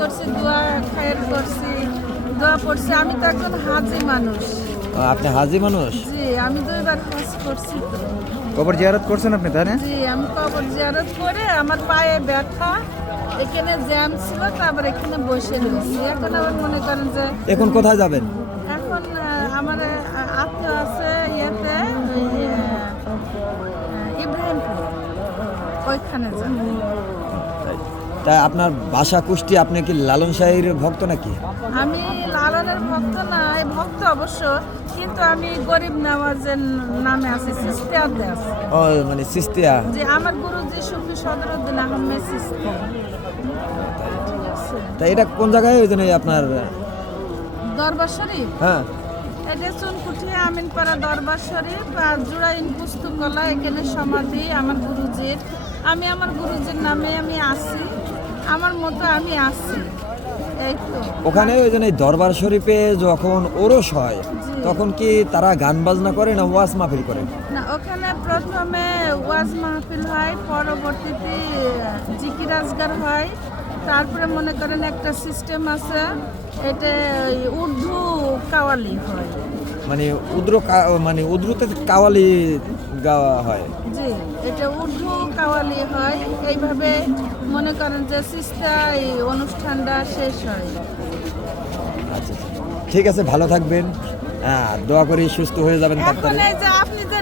করছি দোয়া খায়ের করছি দোয়া পড়ছি। আমি তো একজন হাজি মানুষ। আপনি হাজি মানুষ? জি, আমি 2বার হজ করছি। কবর জিয়ারত করছেন আপনি, তাই না? জি, আমি কবর জিয়ারত করে আমার পায়ে ব্যথা, এখানে জ্যাম ছিল, তারপর এখানে বসে রয়েছি। এখন আবার মনে করেন যে এখন কোথায় যাবেন? এখন আমার আত্মা আছে ইয়েতে ওই, ইব্রাহিমপুর, ওইখানে যাব। তা আপনার বাসা কুষ্টি, আপনি কি লালন শাহীর ভক্ত নাকি? আমি লালনের ভক্ত না, এই ভক্ত অবশ্য, কিন্তু আমি গরিব নওয়াজের নামে আছি, সিস্তিয়াতে আছি। ও মানে সিস্তিয়া। যে আমার গুরুজি সুফি সদরুদ্দিন আহমেদ সিস্তিয়া। ঠিক আছে। তা এটা কোন জায়গায় ওই জন্য আপনার? দরবার শরীফ, হ্যাঁ, এটা চুনকুঠি আমিনপাড়া দরবার শরীফ আর জুড়াইন পুস্তকলা, এখানে সমাধি আমার গুরুজির। আমি আমার গুরুজির নামে আমি আছি, আমার মতো আমি আছি, এই তো। ওখানে ওই জন্য দরবার শরীফে যখন ওরস হয় জি। তখন কি তারা গান বাজনা করে না ওয়াজ মাহফিল করে? না, ওখানে প্রথমে ওয়াজ মাহফিল হয়, পরবর্তীতে জিকির আজগার হয়, তারপরে মনে করেন একটা সিস্টেম আছে, এটা ওই উর্দু কাওয়ালি হয়। মানে মানে উদ্রুতে কাওয়ালি গাওয়া হয়। জি, এটা উর্দু কাওয়ালি হয়। এইভাবে মনে করেন যে সিস্টা এই অনুষ্ঠানটা শেষ হয়। আচ্ছা আচ্ছা। ঠিক আছে, ভালো থাকবেন। হ্যাঁ, দোয়া করি সুস্থ হয়ে যাবেন এখন তাড়াতাড়ি। এই যে আপনি যে